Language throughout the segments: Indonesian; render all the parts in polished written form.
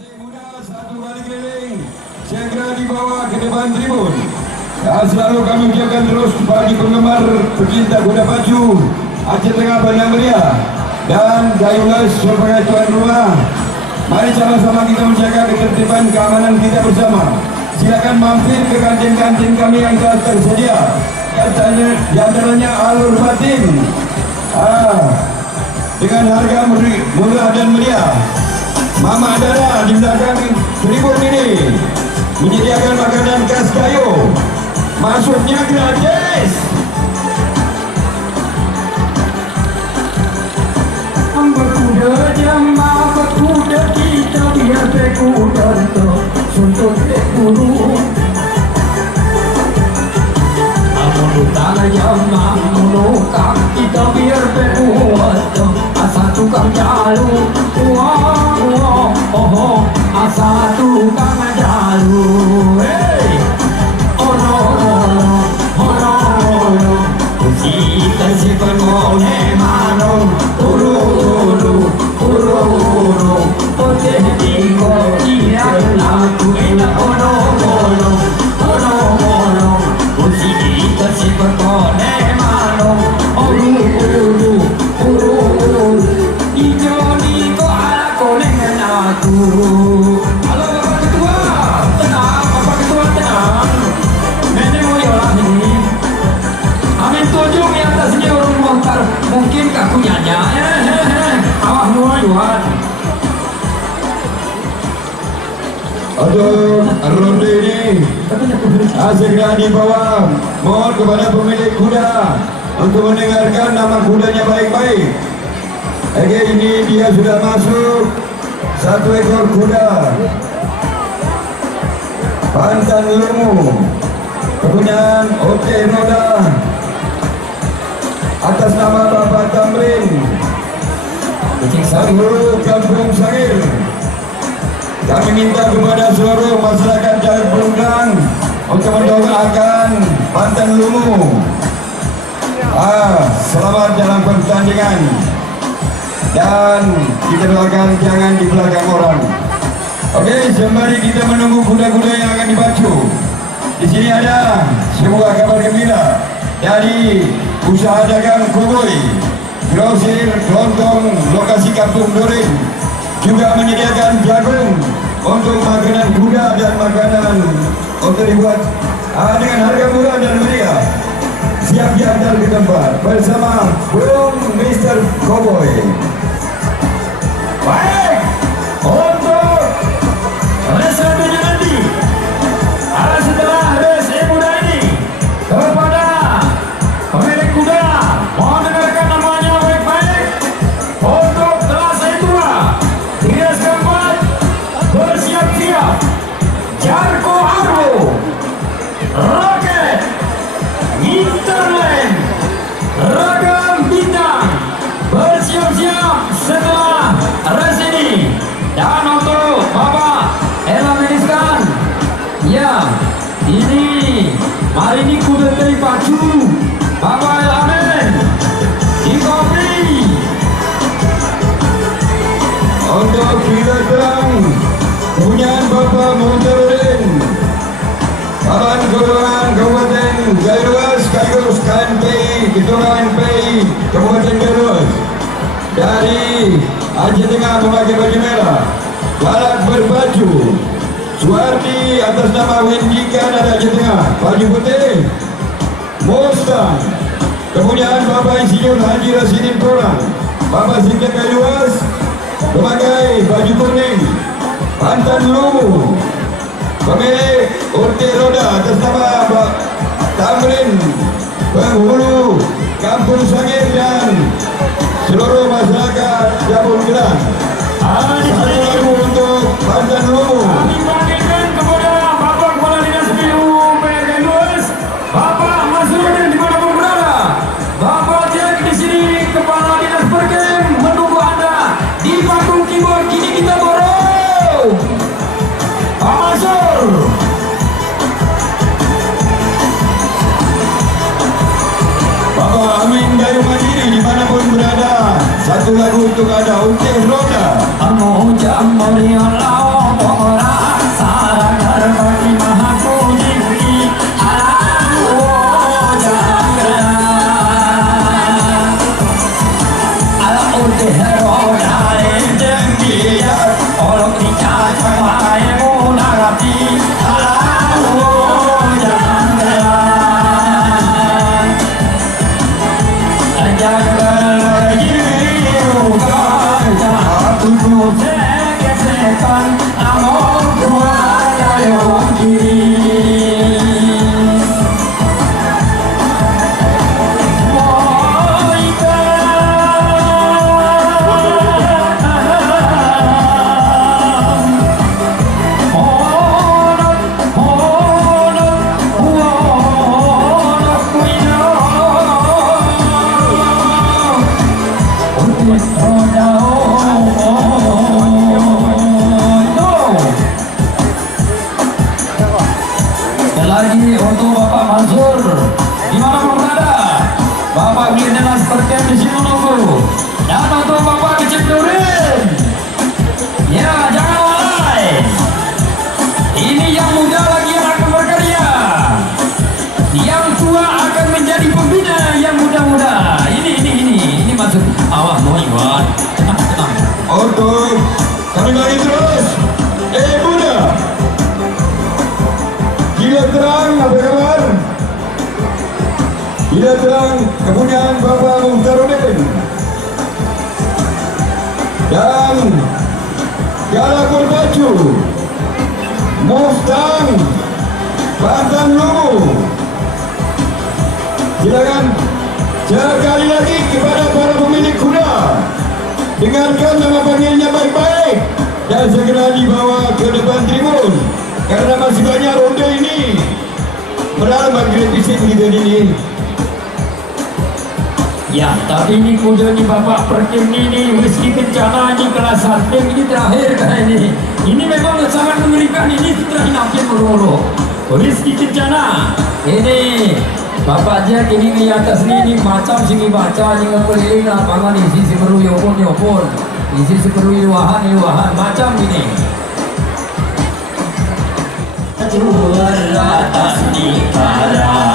Masih muda satu kali keliling, segera dibawa ke depan tribun. Dan selalu kami ucapkan terus bagi penggemar pecinta kuda pacu Aceh Tengah Bandar Mulia dan Gayulas sebagai tuan rumah. Mari sama-sama kita menjaga ketertiban keamanan kita bersama. Silakan mampir ke kantin-kantin kami yang telah tersedia. Di antaranya Alur Batin dengan harga murah dan meriah. Mama Dara di belakang tribun ini menyediakan makanan khas Gayo, masuknya gratis. Berkuda jama berkuda kita biar berkuda untuk berburu. Amunutang jama menukang kita biar berkuda asal tukang jalu. Oh asal tukang jalu. Hey, oh no, kita si penggone manong uru, ote tinggo dia laku enak ono, kita si penggone manong uru, ijo niko ala konengan aku. Halo Bapak Ketua, tenang, Bapak Ketua tenang. Nenek moyolah ini. Amin tujuh di atasnya urung bongkar, mungkin kakunyanya. Awak nuan. Untuk ronde ini segera dibawa. Mohon kepada pemilik kuda untuk mendengarkan nama kudanya baik-baik. Oke, ini dia sudah masuk. Satu ekor kuda Pantan Lumu kepunyaan Ote Roda atas nama Bapak Tamrin Sangguru Kampung Sangir. Kami minta kepada seluruh masyarakat Jalan Pelundang untuk mendoakan Pantan Lumu selamat dalam pertandingan, dan kita doakan jangan di belakang orang. Oke, sembari kita menunggu kuda-kuda yang akan dipacu, di sini ada sebuah kabar gembira dari usaha dagang Koboi, grosir kelontong lokasi Kampung Dorin, juga menyediakan jagung untuk makanan kuda dan makanan untuk dibuat dengan harga murah dan meriah. Siap diantar ke tempat bersama Bung Mr. Koboi. Baik, untuk selanjutnya nanti setelah race muda ini, kepada pemilik kuda mohon dengarkan namanya baik-baik. Untuk kelas tua di race keempat, bersiap-siap Jarko Arbo, Roket, Interland, Ragam Bintang, bersiap-siap setelah race ini. Dan untuk Bapak Elameniskan, ya ini hari ini kuda terpacu Bapak Elamen di kopi. Untuk kita terang punyaan Bapak Muntaruddin, Bapak Golongan Kabupaten Gayulas, Kayus KNPI, Ketua NPI Kabupaten Gayulas, dari Aceh Tengah memakai baju merah, balak berbaju Suwardi atas nama Wendika dari Aceh Tengah, baju putih Mustang, kemudian Bapak Insinyur Haji Rasidin Korang, Bapak Sintek Gayulas memakai baju kuning Pantan Lumu, pemilik Urti Roda atas nama Pak Tamrin penghulu Kampung Sangir dan seluruh masyarakat Jabung Gelang. Satu lagu untuk Pantan Lumu. Kami panggilkan kepada Bapak Kepala Dinas PU Gayulas, Bapak Masrudin dimanapun berada. Bapak Jack di sini, Kepala Dinas Perkem menunggu Anda di panggung keyboard. Kini kita borong Pak Mansur. Bapak Amin Gayu Mandiri dimanapun berada, satu lagu untuk ada Untik Roda. Amo jam meriah gesekan amor kuada yogi lagi untuk Bapak Mansur, di mana pun berada, Bapak Gildenas terkait di sini menunggu, dan untuk Bapak Kecil Durin, ya jangan lalai, ini yang muda lagi yang akan berkarya, yang tua akan menjadi pembina yang muda-muda, ini maksud awak mau Iwan, tenang. Untuk kami lagi terus, Buddha. Tidak terang, apa kabar? Tidak terang, kepunyaan Bapak Muhtarudin dan Galakul Baju Mustang Bantan Lumu. Silakan sekali lagi kepada para pemilik kuda, dengarkan nama panggilnya baik-baik dan segera dibawa ke depan tribun. Karena masih banyak ronde ini Padahal maghrib fisik kita ini. Ya, tapi ini kuda ni Bapak Perkim ni Rizky Kencana ni kelas sarting ini terakhir kan ini. Ini memang sangat mengerikan, ini terakhir nampil mulu-mulu. Rizky Kencana ini Bapak Jack ini di atas ini macam sini baca ni ngeliling lapangan isi seperlu yopon isi seperlu yuahan macam ini. Jual atas nikara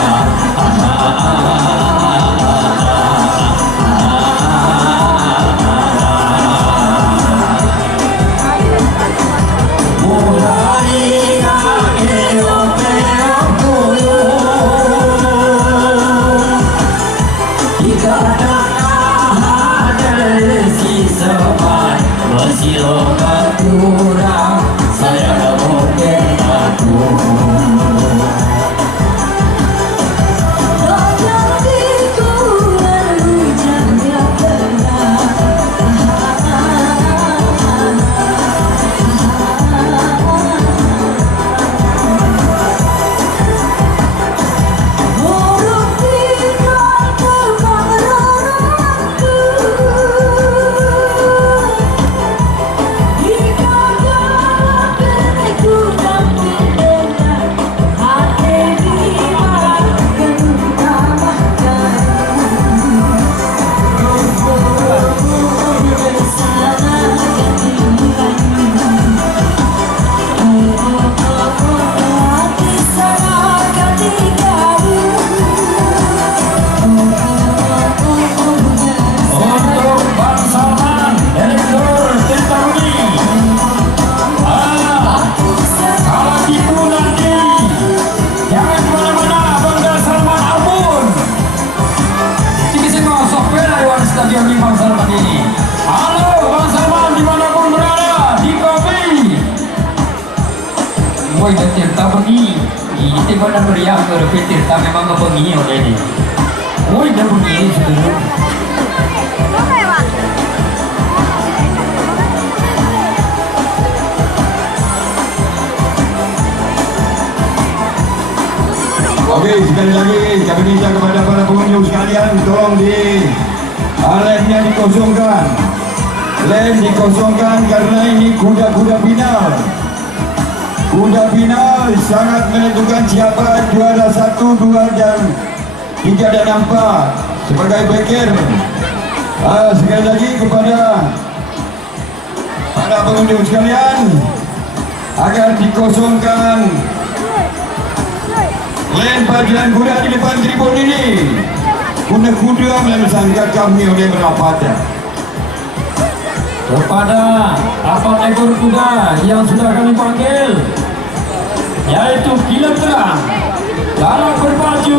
Tirta pergi, ini mana meriah ke Tirta memang kepengi oleh ini. Oh, ini pergi sudah. Oke, sekali lagi kami minta kepada para pengunjung sekalian, tolong di alatnya dikosongkan. Lem dikosongkan karena ini kuda-kuda final. Kuda final sangat menentukan siapa juara 1, 2 dan 3 dan 4 sebagai backer. Sekali lagi kepada para pengunjung sekalian agar dikosongkan lem pacuan kuda di depan tribun ini. Kuda-kuda melesangkan kami oleh merapatnya. Kepada 8 ekor kuda yang sudah kami panggil, yaitu Kilat Terang, Galak Berbaju,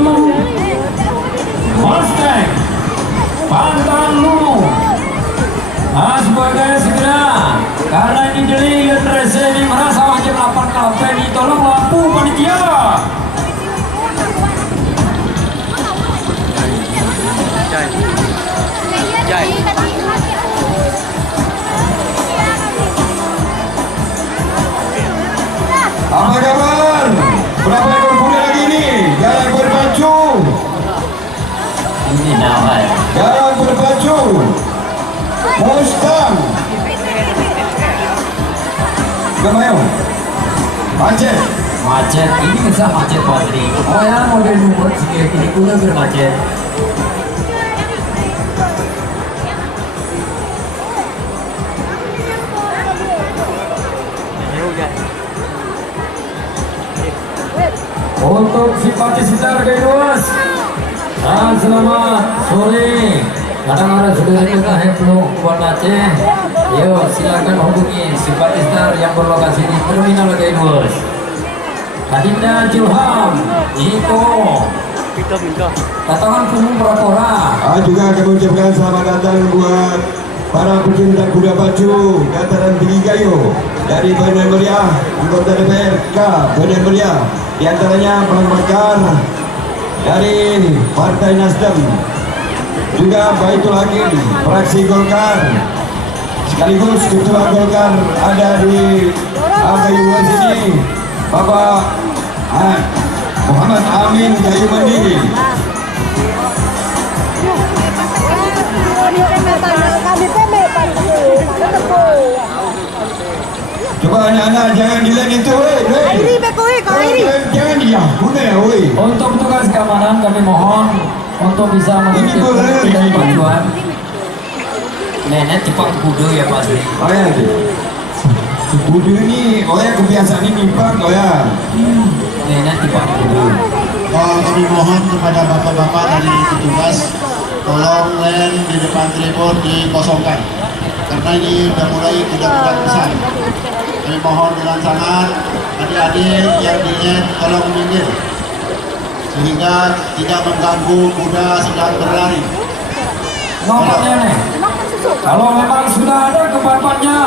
Mustang, Pantan Lumu, Sebagai segera karena ini Deli dan Reze ini merasa wajib lapar kafe ini, tolong lampu panitia. Apa kabar? Berapa ekor kuda lagi ini? Garang berpacu. Ini namanya Garang berpacu. Mustang. Gamayo. Macet. macet. Ini bisa macet pasti. Oh ya, model nomor segitu ini kuda bermacet. Untuk simpatisan Gaiduas, selamat sore. Kadang ada saudara kita yang belum buat Aceh. Yuk silakan hubungi simpatisan yang berlokasi di Terminal Gaiduas. Adinda Julham, Iko, katakan penuh Pura-Pura. Juga kami ucapkan selamat datang buat para pecinta kuda pacu dataran tinggi Gayo dari Bandar Meriah, anggota DPRK Bandar Meriah, di antaranya Bang Bakar dari Partai Nasdem, juga Baitul Hakim fraksi Golkar, sekaligus ketua Golkar ada di Gayumas ini, Bapak Muhammad Amin Gayu Mandiri. Coba anak-anak jangan dilihat itu, jangan dia, woi. Untuk petugas keamanan kami mohon untuk bisa mengikuti dan pacuan. Nenek cepat kudu ya pasti. Oh ya, kudu ini, oh ya kebiasaan ini Pak, oh ya. Nenek cepat kudu. Kami mohon kepada bapak-bapak dari petugas, tolong len di depan tribun dikosongkan, karena ini sudah mulai kuda-kuda besar. Kami mohon dengan sangat adik-adik yang diet tolong minggir, sehingga tidak mengganggu kuda sedang berlari. Nomor nenek. Kalau memang sudah ada kepapannya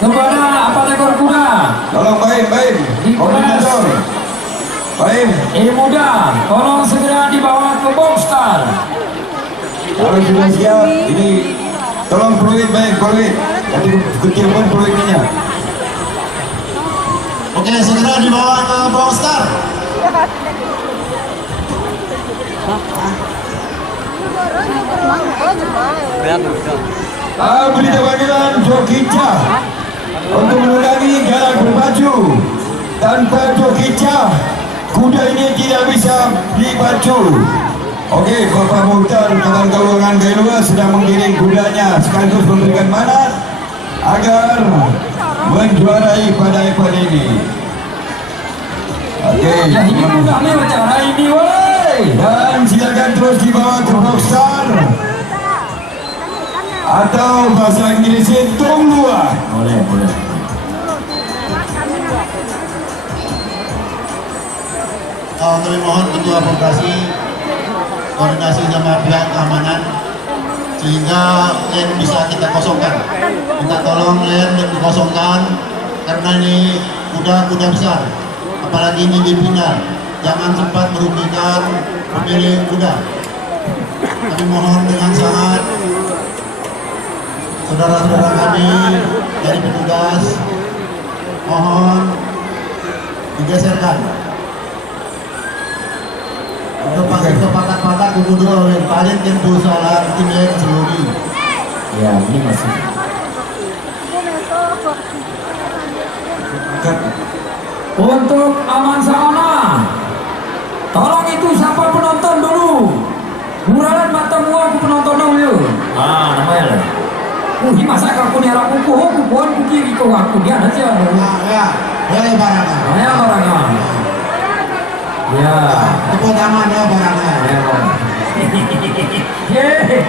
kepada 4 ekor kuda, Tolong baik, koordinator. Baik, ini muda, tolong segera dibawa ke Boxstar. kalau sudah siap, ini tolong peluit baik, peluit. Nanti kecil pun peluitnya. Oke, segera dibawa ke Boxstar. Berita panggilan Jokica untuk menunggangi garang berpacu. Tanpa Jokica, kuda ini tidak bisa dipacu. Oke, Bapak Muhtar Kawan Keuangan Gailuas sedang menggiring kudanya sekaligus memberikan manat agar menjuarai pada event ini. Oke, Ya ini mudah nih acara ini, woi. dan silakan terus dibawa ke Boxstar atau bahasa Inggrisnya tunggu. Boleh. Kami mohon ketua koperasi koordinasi sama pihak keamanan sehingga lane bisa kita kosongkan. Minta tolong lane yang dikosongkan karena ini kuda-kuda besar, apalagi ini di final, jangan sempat merugikan pemilik kuda. Kami mohon dengan sangat saudara-saudara kami dari petugas, mohon digeserkan. Untuk pakai kepakat-pakat kemudian oleh paling tentu salah tim yang seluri. Ya ini masih. Untuk aman sana, tolong itu siapa penonton dulu. Muralan mata mua aku penonton dulu yuk. Namanya lah. Ini masa aku nyarap kuku kiri kau aku dia aja. Ya barangan. Ya barangan. Ya. Tepuk tangan ya barangan. Yeay.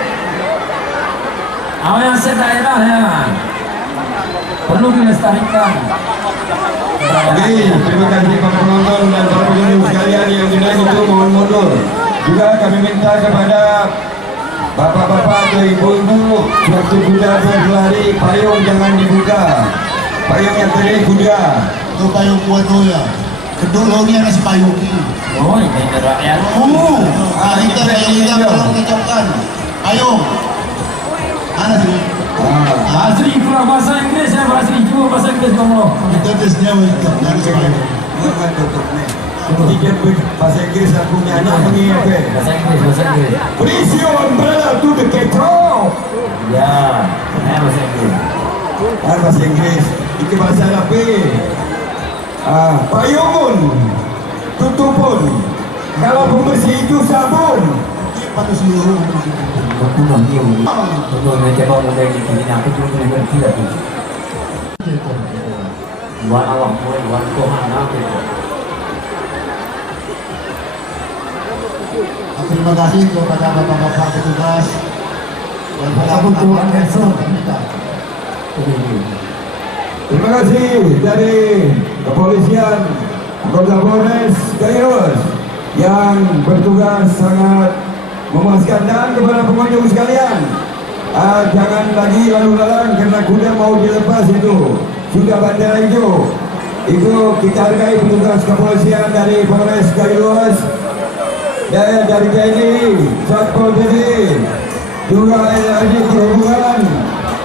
Awal yang daerah ya perlu dilestarikan. Oke, terima kasih para penonton dan para pengunjung sekalian yang tidak itu mohon mundur. Juga kami minta kepada Bapak-bapak atau ibu-ibu, waktu kuda berlari, payung jangan dibuka. Payung yang tadi kuda. Itu payung kuat tuh ya. Kedua lo ni nasi payung ni. Oh, ini rakyat. Kita payung kita belum kecapkan. Payung. Mana sih? Asli kurang bahasa Inggris ya, bahasa Inggris, bahasa Inggris kamu. Kita tesnya wajib nasi payung. Tiga bahasa Inggris aku nyanyi mengingat. Bahasa Inggris, bahasa Inggris. Please your umbrella to the kettle. Ya, bahasa Inggris. Bahasa Inggris. Itu bahasa apa? Payungun, tutupun. Kalau pembersih itu sabun. Pada seluruh. Aku nak dia. Untuk mereka bawa mobil ini, aku cuma nak dia tu. Buat awak boleh, buat Tuhan nak. Terima kasih kepada bapak-bapak petugas dan para Tuhan Yesus. Terima kasih dari kepolisian Anggota Polres Kairos yang bertugas sangat memuaskan, dan kepada pengunjung sekalian, jangan lagi lalu lalang karena kuda mau dilepas itu. Sudah bandara itu kita hargai petugas kepolisian dari Polres Kairos, dari TNI, Satpol PP, juga energi perhubungan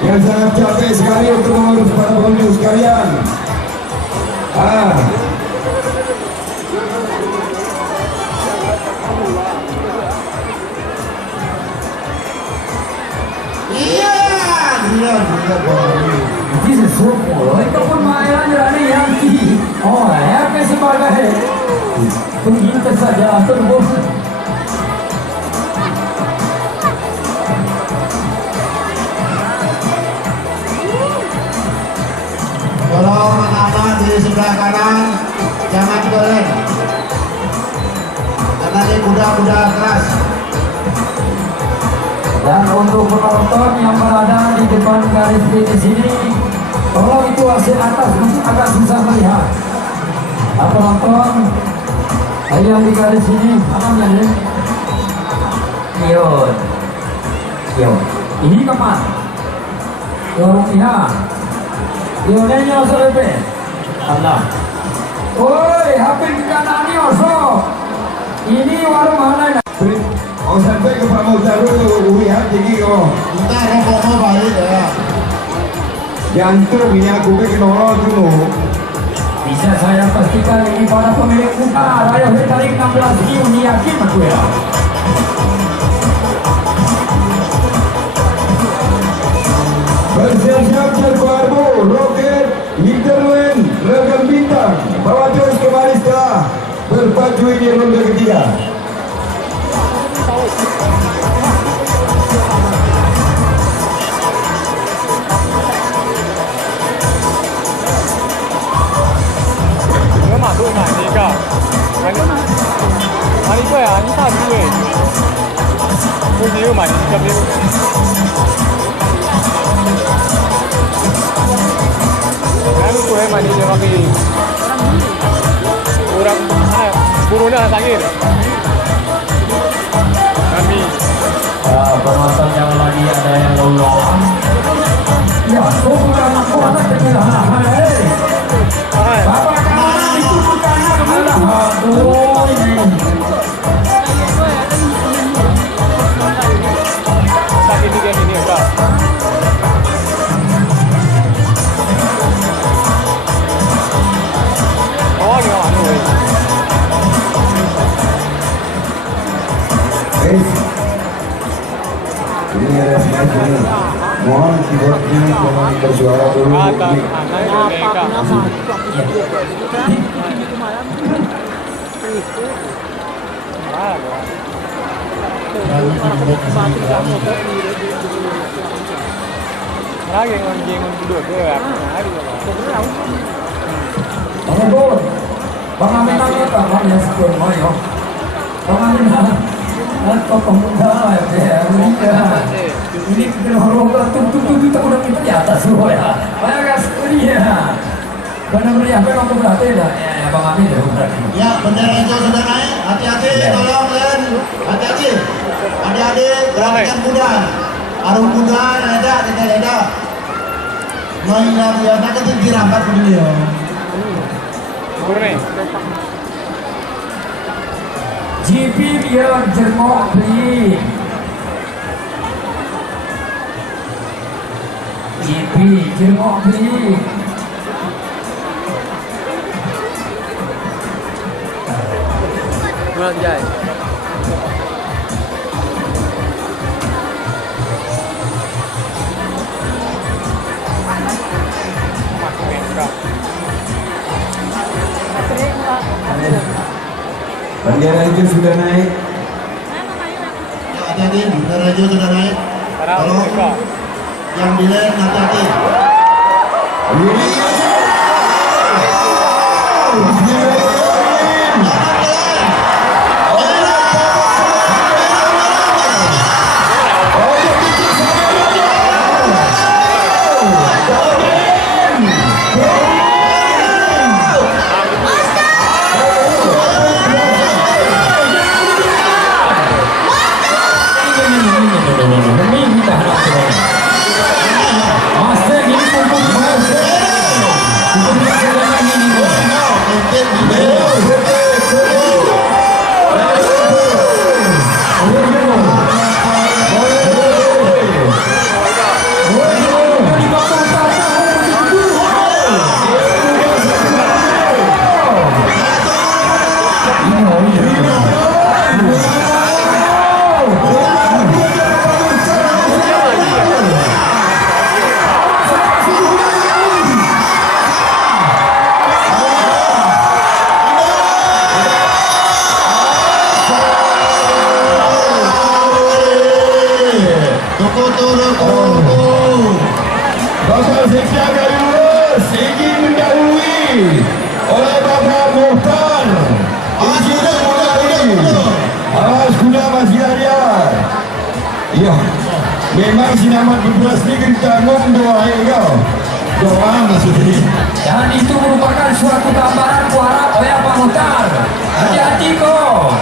yang sangat capek sekali untuk mengurus para pengunjung sekalian. Ini sesuatu. Itu pun mainan dari yang tinggi. Oh, ya ke sebagai pengintai saja terbos. Tolong anak-anak di sebelah kanan jangan goreng karena ini kuda-kuda keras. Dan untuk penonton yang berada di depan garis finish sini, tolong itu AC atas, mungkin agak susah melihat. Penonton yang di garis sini, apa namanya? Yo. Ini kapan? Orang pihak. Ionenya selebe. Allah. Oi, HP di kanan ni osok. Ini warung mana? Oh, sampai ke Pak Mutaru lihat jadi Kita rokoknya balik ya. jantung ini aku ke nolong dulu. Bisa saya pastikan ini para pemilik muka Rayo tarik 16 ini yakin aku ya. Bersiap-siap Serbarbo, Roket, Hinterland, Legam Bintang. Bawa terus ke baris setelah berpacu ini ronde ketiga. Penonton yang lagi ada yang lolong. Ya, bukan aku anak kecil. Bapak kanan itu bukan anak. Aduh, ini. Sakit di game ini enggak? Oh, ini mana weh? Ini ada match ini. Mohon keyboardnya jangan bersuara dulu. Kata, Ini lagi ngon duduk ke hari Bang, Bang Amin apa? Bang yang sebelum Mayo. Bang Amin kok pemuda ya? Ini kita orang tuk kita udah minta di atas semua ya. Banyak sekali ya. Benar meriah, memang berarti dah. Ya, Bang Amin dah berarti. Ya, bendera hijau sudah naik. Hati-hati, tolong Len. Hati-hati. Adik-adik, perhatikan kuda. Arung kuda, leda. Noilah dia, nak ketik dirapat dulu ya. Murni. GP biar jermok beli. GP jermok beli. Melanjai. Bendera hijau sudah naik. Hati-hati, bendera hijau sudah naik. Sekarang Tolong buka. yang di len hati-hati. Bapak Sekda Gayus ingin mendahului oleh Bapak Mohtar. Awas kuda masih ada. Ya, memang sinamat berbelas negeri tanggung doa kau. Doa maksudnya. Dan itu merupakan suatu gambaran kuarap oleh Pak Mohtar. Hati-hati kok.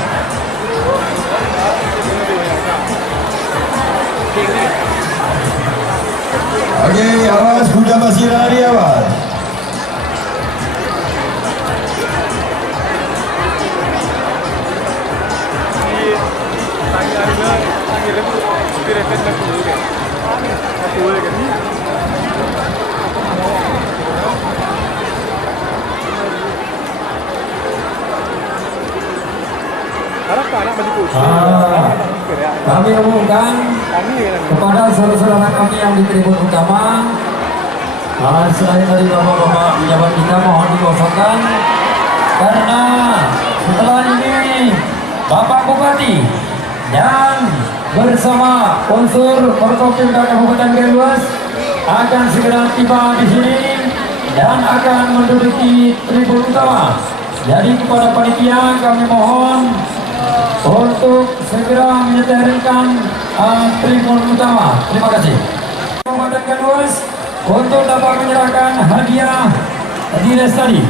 Oke, awas kuda masih lari awas. Kami umumkan kepada saudara-saudara kami yang di tribun utama, selain dari bapak-bapak pejabat kita mohon dikosongkan karena setelah ini Bapak Bupati dan bersama unsur Forkopimda Kabupaten Gayus akan segera tiba di sini dan akan menduduki tribun utama. Jadi kepada panitia kami mohon untuk segera menyeterkan tribun utama. Terima kasih. Kabupaten Gayus untuk dapat menyerahkan hadiah di res tadi.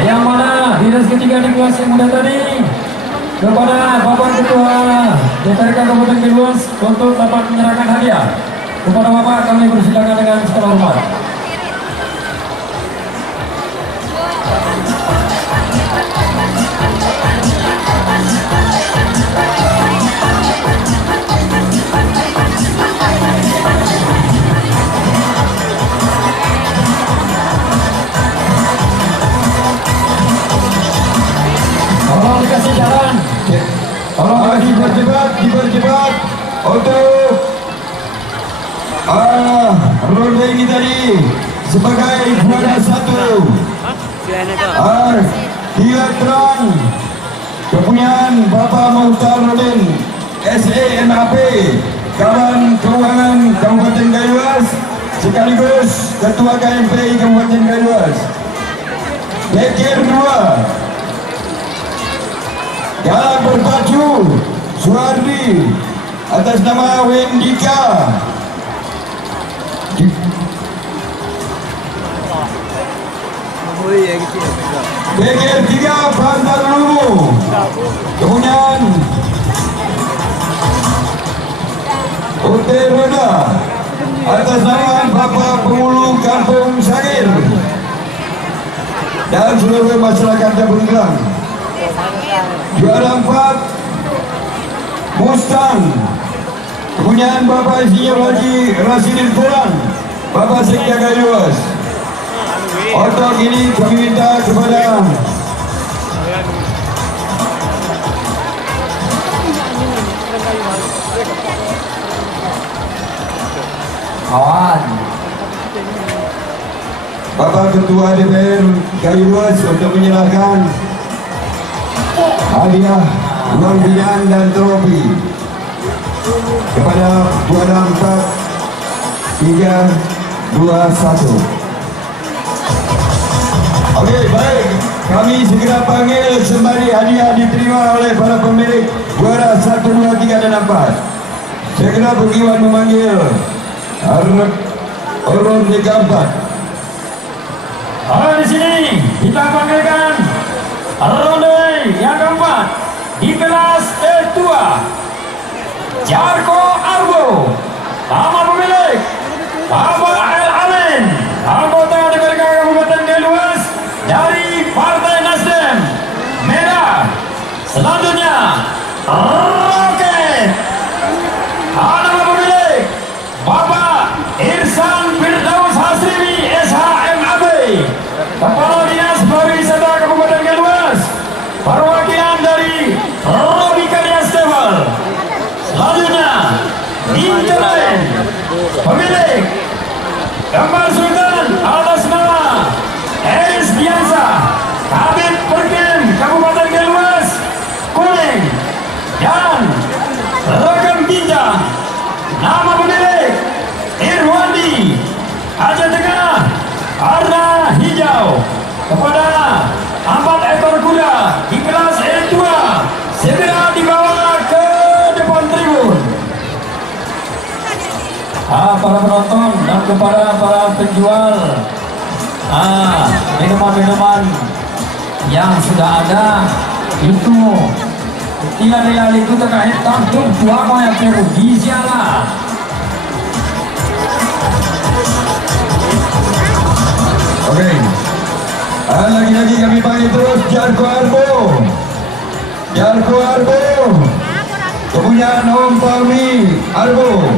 Yang mana di res ketiga di kelas yang muda tadi kepada Bapak Ketua DPRK Kabupaten Gayus untuk dapat menyerahkan hadiah. Kepada Bapak kami persilakan dengan segala hormat. Tolong dikasih jalan. Tolong dipercepat untuk roda ini tadi sebagai juara satu. Dilatran kepunyaan Bapak Mohtar Nurdin SAMAP, Kawan Keuangan Kabupaten Gayus sekaligus Ketua KMPI Kabupaten Gayus. Lekir 2 dalam berpacu Suardi atas nama Wendika. BGR 3 Bantar Lumu. Kemudian Hotel Roda atas nama Bapak Pengulu Kampung Sangir dan seluruh masyarakat Kampung Gelang. Juara 4 Mustang. Kemudian Bapak Insinyur Haji Rasidin Kurang, Bapak Sekda Kayuas. Untuk ini kami minta kepada kawan Bapak Ketua DPR Kayuas untuk menyerahkan hadiah uang binaan dan trofi kepada juara 4 3 2 1. Oke, baik. Kami segera panggil sembari hadiah diterima oleh para pemilik juara 1, 2, 3 dan 4. Segera Bukiwan memanggil Orron 3 4. di sini kita panggilkan ronde yang keempat di kelas E2 Jarko Arbo, nama pemilik Bapak El Amin, anggota DPRD Kabupaten Kayuas dari Partai Nasdem Merah. Selanjutnya Roket, nama pemilik Bapak Irsan Firdaus Hasriwi SHMAB, Kepala Dinas Pariwisata Kabupaten Kayuas, perwakilan dari Robi Karya Stable. Selanjutnya Intelen, pemilik Gambar Sultan atas nama Eris Diansa, Kabit Perkim Kabupaten Kayuas Kuning, dan Rekam Tinja, nama pemilik Irwandi Aceh Tengah warna hijau. Kepada 4 ekor kuda di kelas E2 segera dibawa ke depan tribun. Para penonton dan kepada para penjual minuman-minuman yang sudah ada itu tidak real itu terkait tantum tuama yang terugi siala. Oke. Lagi-lagi kami panggil terus Jarko Arbo. Jarko Arbo. Kemudian Om Palmi Arbo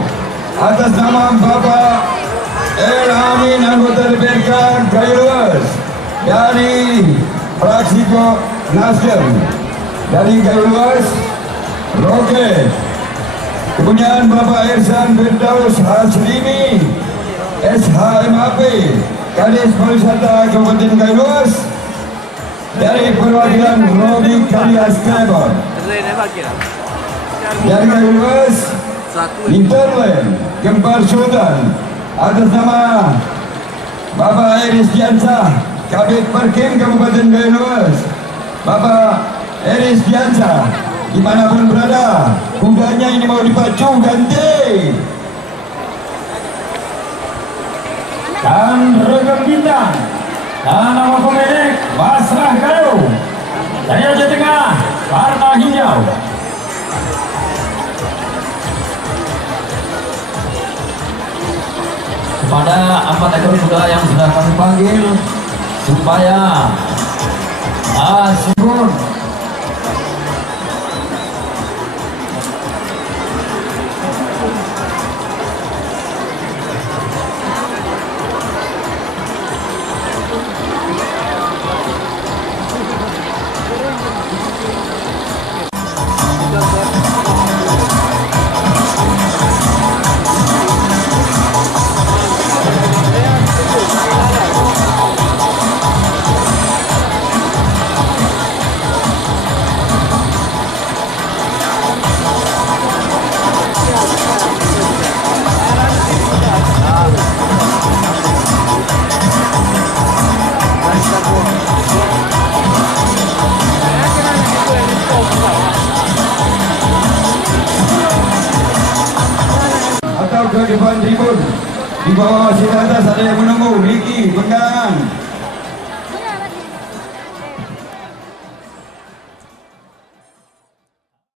atas nama Bapak El Amin, anggota DPRD Kayuas dari fraksi Nasdem dari Kayuas Roket. Kemudian Bapak Irsan Firdaus Hasrimi SHMAP, Kadis Pariwisata Kabupaten Kayuas dari perwakilan Robi Karya Stable dari Kayuas. Interland Gempar Sultan atas nama Bapak Eris Diansa, Kabit Perkim Kabupaten Kayuas. Bapak Eris Diansa dimanapun berada, kudanya ini mau dipacu ganti. Dan Rekam Bintang dan nama pemilik Basrah Kayu dari Aceh Tengah warna hijau. Kepada 4 ekor kuda yang sudah kami panggil supaya sinkron. ke depan tribun. Di bawah sini atas ada yang menunggu.